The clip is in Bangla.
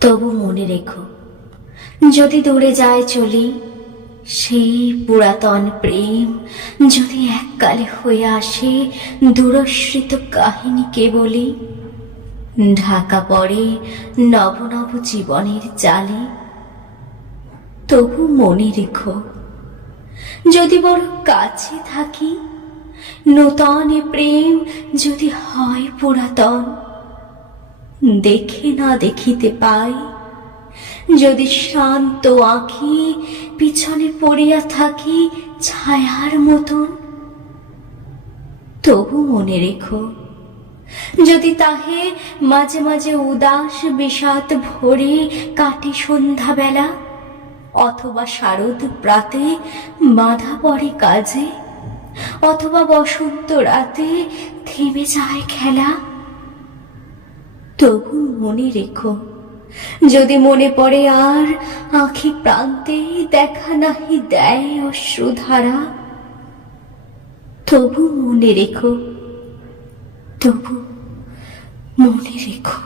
তবু মনে রেখো, যদি দূরে যায় চলি, সেই পুরাতন প্রেম যদি এককালে হয়ে আসে দূরস্মৃত কাহিনীকে বলি ঢাকা পড়ে নব নব জীবনের জালে তবু মনে রেখো, যদি বড় কাছে থাকি, নূতন প্রেম যদি হয় পুরাতন দেখে না দেখিতে পাই। যদি শান্ত আঁখি পিছনে পড়িয়া থাকি ছায়ার মতন, তবু মনে রেখো, যদি তাহে মাঝে মাঝে উদাস বিষাদ ভরে কাটে সন্ধ্যাবেলা, অথবা শারদ প্রাতে বাধা পড়ে কাজে, অথবা বসন্ত রাতে থেমে যায় খেলা তবু মনে রেখো, যদি মনে পড়ে আর আঁখি প্রান্তে দেখা নাহি দেয় অশ্রুধারা, তবু মনে রেখো, তবু মনে রেখো।